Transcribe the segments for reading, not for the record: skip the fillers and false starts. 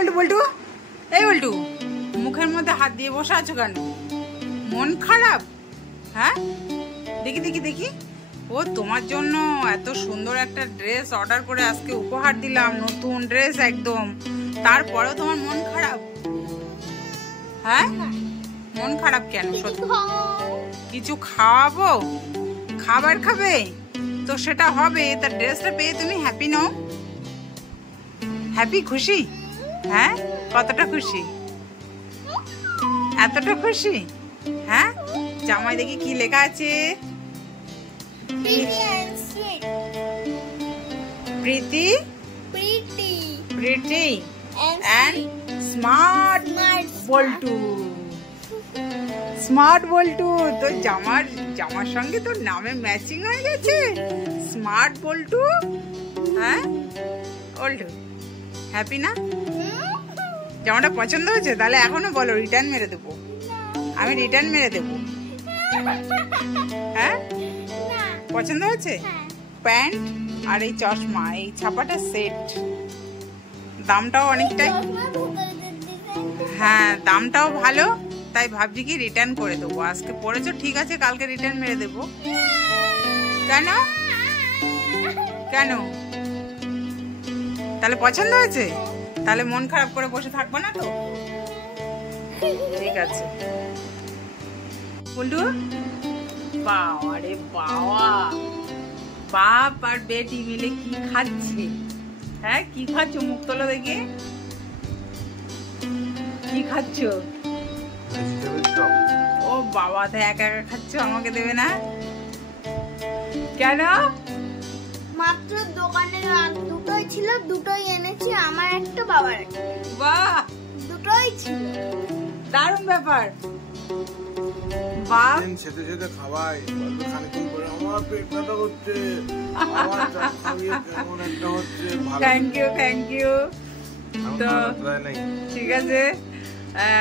বল্টু বল্টু, এই বল্টু, মুখের মধ্যে হাত দিয়ে বসে আছো কেন? মন খারাপ? হ্যাঁ, দেখি দেখি দেখি। ও তোমার জন্য এত সুন্দর একটা ড্রেস অর্ডার করে আজকে উপহার দিলাম, নতুন ড্রেস একদম, তারপরেও তোমার মন খারাপ? হ্যাঁ, মন খারাপ কেন? কিছু খাওয়াবো, খাবার খাবে তো সেটা হবে, তার ড্রেসটা পেয়ে তুমি হ্যাপি নও? হ্যাপি, খুশি? হ্যাঁ, কতটা খুশি? এতটা খুশি? হ্যাঁ, জামাই দেখি কি লেখা আছে? Priti, pretty and smart Boltu. Smart Boltu, তোর জামার সঙ্গে তোর নামে ম্যাচিং হয়ে গেছে, স্মার্ট বল্টু। হ্যাঁ বল্টু, হ্যাপি না? জামাটা পছন্দ হয়েছে? তাহলে এখনো বলো, রিটার্ন মেরে দেবো, আমি রিটার্ন মেরে দেবো। হ্যাঁ, পছন্দ হয়েছে? প্যান্ট আর এই চশমা, এই ছাপাটা সেট, দামটাও অনেকটাই, হ্যাঁ দামটাও ভালো, তাই ভাবছি কি রিটার্ন করে দেবো। আজকে পড়েছো ঠিক আছে, কালকে রিটার্ন মেরে দেবো। কেন কেন? তাহলে পছন্দ হয়েছে? তাহলে মন খারাপ করে বসে থাকবো না তো? ঠিক আছে বল্টু। বাবা রে বাবা, বাপ আর বেটি মিলে কি খাচ্ছে? হ্যাঁ, কি খাচ্ছ? মুখ তোলো দেখি, কি খাচ্ছ? ও বাবা, তো একা একা খাচ্ছ, আমাকে দেবে না কেন? মাত্র দোকানে দুটোই ছিল, দুটোই এনেছি, আমার একটা বাবার একটা। বাহ, দুটোই ছিল, দারুণ ব্যাপার। বাহ, সেতে সেতে খাওয়াই, খানিকক্ষণ পরে আমার পেট ব্যথা করছে, আমার চপ খাইয়ে কেমন একটা হচ্ছে। Thank you thank you. তো ঠিক আছে,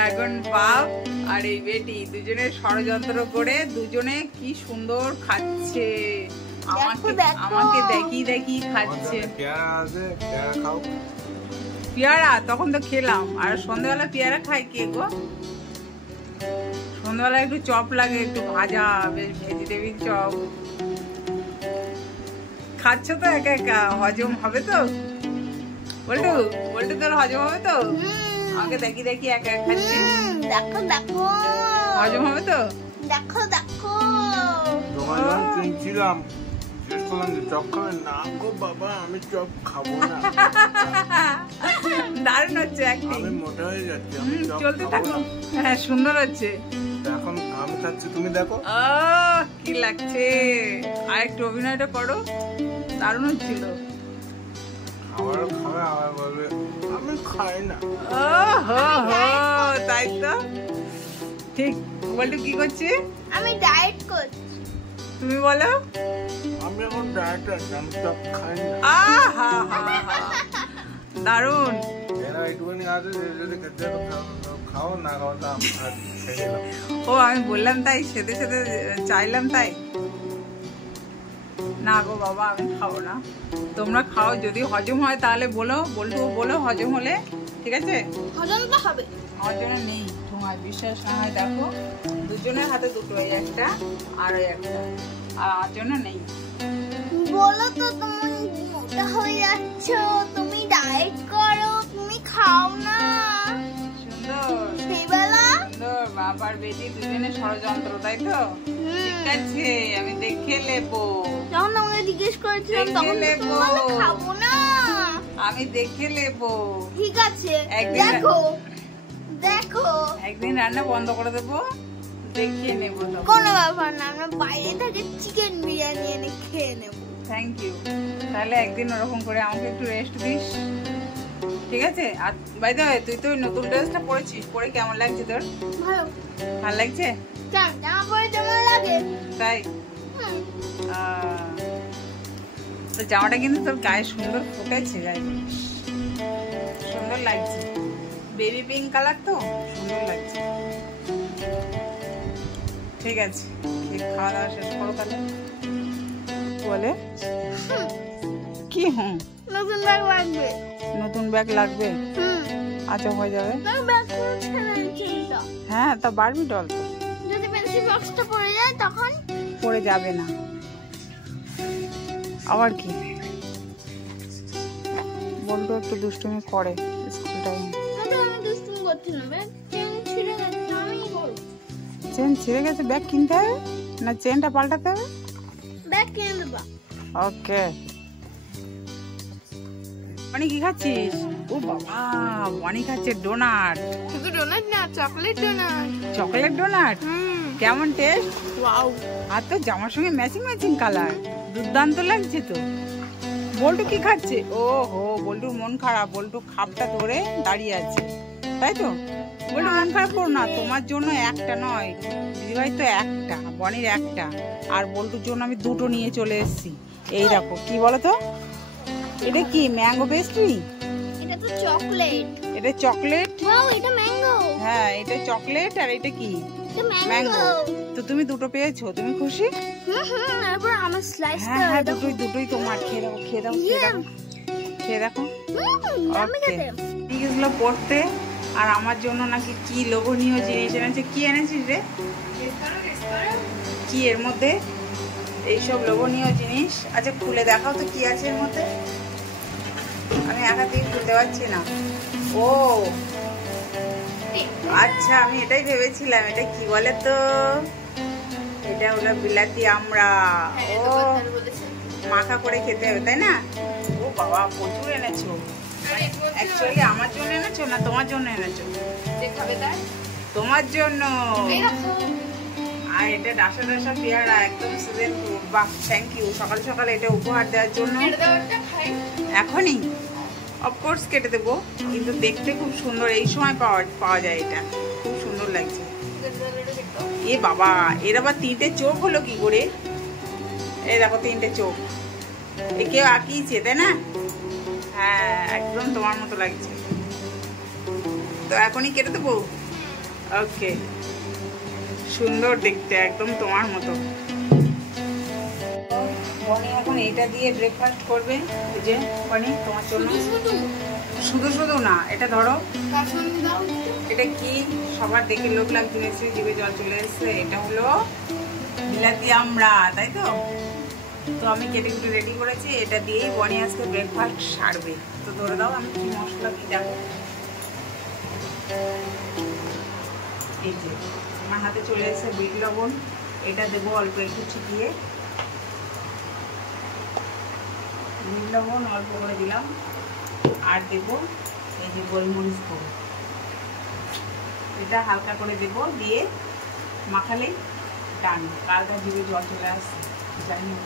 এখন বাপ আর এই বেটি দুজনে ষড়যন্ত্র করে দুজনে কি সুন্দর খাচ্ছে, আমাকে দেখি দেখি খাচ্ছে। পেয়ারা তখন তো খেলাম, আর সন্ধ্যাবেলা পেয়ারা খাই কে গো? সন্ধ্যাবেলা একটু চপ লাগে, একটু ভাজা, বেশ ভেজিটেবিল চপ। খাচ্ছ তো একা একা, হজম হবে তো বল্টু? বল্টু তোর হজম হবে তো? আমাকে দেখি দেখি একা একা খাচ্ছি, দেখো দেখো, হজম হবে তো? দেখো দেখো। কিনছিলাম, শেষ করলাম যে চপ খাবেন না গো বাবা, আমি চপ খাবো না। দারুণ হচ্ছে একদিন, আমি মোটা হয়ে যাচ্ছি, চলতে থাকো। হ্যাঁ, সুন্দর হচ্ছে। এখন আমি খাচ্ছি, তুমি দেখো কি লাগছে। আর একটু অভিনয়টা করো, দারুণ হচ্ছিল। আবার খাবে, আবার বলবে আমি খাই না। তাই তো, ঠিক। বল্টু কি করছে? আমি ডায়েট করছি। তুমি বলো। আমি এখন ডায়েট আছি, আমি চপ খাই না। দারুণ। এরা একটুখানি আছে, যদি খেতে খাও না খাও তা ছেড়ে দিলাম। ও আমি বললাম তাই, সেতে সেতে চাইলাম তাই। না গো বাবা, আমি খাবো না, তোমরা খাও, যদি হজম হয় তাহলে বলো, বল্টু বলো হজম হলে। ঠিক আছে, হজম তো হবে। আমার জন্য নেই, তোমার বিশ্বাস না হয় দেখো, দুজনের হাতে দুটো, এই একটা আর ওই একটা, আর আমার জন্য নেই। বলো তো, তুমি মোটা হয়ে যাচ্ছ, তুমি ডায়েট করো, তুমি খাও না। সুন্দর সেইবেলা সুন্দর, বাবার বেটি দুজনে ষড়যন্ত্র, তাই তো? ঠিক আছে, আমি দেখে নেবো। যখন তোমাকে জিজ্ঞেস করেছিলাম তখন তুমি বললে খাবো না। আমি দেখে নেবো। ঠিক আছে, দেখো দেখো, একদিন রান্না বন্ধ করে দেবো, দেখিয়ে নেবো। কোনো ব্যাপার না, আমরা বাইরে থেকে চিকেন বিরিয়ানি এনে খেয়ে নেবো। Thank you. তাহলে একদিন ওরকম করে আমাকে একটু রেস্ট দিস, ঠিক আছে? আর বাই দ্য ওয়ে, তুই তো নতুন ড্রেসটা পরেছিস, পরে কেমন লাগছে তোর? ভালো। ভালো লাগছে? জামা পরে কেমন লাগে? তাই? তো জামাটা কিন্তু তোর গায়ে সুন্দর ফুটেছে, গায়ে সুন্দর লাগছে, বেবি পিঙ্ক কালার তো, সুন্দর লাগছে। ঠিক আছে, খাওয়া দাওয়া শেষ করো তাহলে। বলে কি? নতুন ব্যাগ লাগবে। নতুন ব্যাগ লাগবে? আচ্ছা হয়ে যাবে। তার ব্যাগ খুলছে না এই চেনটা। হ্যাঁ তা বারবি ডল তো, যদি পেন্সিল বক্সটা পড়ে যায় তখন? পড়ে যাবে না। আবার কি বলতো একটু দুষ্টুমি করে স্কুল টাইমে। আমি দুষ্টুমি করছি না, ব্যাগ চেন ছিঁড়ে গেছে, আমি কি করব? চেন ছিঁড়ে গেছে, ব্যাগ কিনতে হবে না চেনটা পাল্টাতে হবে? ব্যাগ কিনে দেবা। ওকে। বনি কি খাচ্ছিস? ও বাবা, বনি খাচ্ছে ডোনাট। শুধু ডোনাট না, চকলেট ডোনাট। Chocolate donut? কেমন টেস্ট? ওয়াও। আর তো জামার সঙ্গে ম্যাচিং ম্যাচিং কালার, দুর্দান্ত লাগছে তো। বল্টু কি খাচ্ছে? ও হো, বল্টুর মন খারাপ, বল্টু খাপটা ধরে দাঁড়িয়ে আছে, তাই তো? বল্টু মন খারাপ করো না, তোমার জন্য একটা নয় দিদিভাই, তো একটা, বনির একটা, আর বল্টুর জন্য আমি দুটো নিয়ে চলে এসেছি। এই দেখো কি বলো তো, এটা কি ম্যাঙ্গো পেস্ট্রি? এটা তো চকলেট। এটা চকলেট? ওয়াও, এটা ম্যাঙ্গো। হ্যাঁ এটা চকলেট, আর এটা কি? এটা ম্যাঙ্গো। ম্যাঙ্গো। তো তুমি দুটো পেয়েছো, তুমি খুশি? এরপর আমার স্লাইস হ্যাঁ হ্যাঁ, দুটোই তোমার। খেয়ে দাও খেয়ে দাও খেয়ে দেখো, খেয়ে দেখো। আমি খেতে। ঠিক গেছিল পড়তে, আর আমার জন্য নাকি কি লোভনীয় জিনিস এনেছে। কি এনেছিস রে? কি এর মধ্যে? এইসব লোভনীয় জিনিস। আচ্ছা খুলে দেখাও তো কি আছে এর মধ্যে, আমি একা দিয়ে খুলতে পারছি না। ও আচ্ছা, আমি এটাই ভেবেছিলাম এটা কি বলে তো, এটা হলো বিলাতি আমড়া। ও মাখা করে খেতে হবে তাই না? ও বাবা, প্রচুর এনেছো। অ্যাকচুয়ালি আমার জন্য এনেছো না তোমার জন্য এনেছো? তোমার জন্য। আর এটা ডাসা ডাসা পেয়ারা, একদম সিজন ফ্রুট। বাহ, থ্যাংক ইউ। সকাল সকাল এটা উপহার দেওয়ার জন্য। এখনই অফকোর্স কেটে দেবো, কিন্তু দেখতে খুব সুন্দর, এই সময় পাওয়া যায়, এটা খুব সুন্দর লাগছে। এ বাবা, এর আবার তিনটে চোখ হলো কি করে? এই দেখো তিনটে চোখ, এ কেউ আঁকিয়েছে তাই না? হ্যাঁ একদম তোমার মতো লাগছে। তো এখনই কেটে দেবো। ওকে, সুন্দর দেখতে, একদম তোমার মতো। বনি এখন এটা দিয়ে ব্রেকফাস্ট করবে। এই যে বনি তোমার জন্য। শুধু শুধু না, এটা ধরো, এটা কি সবার দেখে লোক লাগছে, নিশ্চয়ই জিভে জল চলে এসছে। এটা হলো বিলাতি আমড়া, তাই তো? তো আমি কেটে কুটে রেডি করেছি, এটা দিয়েই বনি আজকে ব্রেকফাস্ট সারবে। তো ধরে দাও আমি কি মশলা দিই দেখো। এই যে আমার হাতে চলে এসেছে বিট লবণ, এটা দেবো অল্প একটু ছিটিয়ে। বিট লবণ অল্প করে দিলাম, আর দেবো এই যে গোলমরিচ গুঁড়ো, এটা হালকা করে দেবো, দিয়ে মাখালেই ডান। কালটা জিভে জল চলে আসছে, জানি না।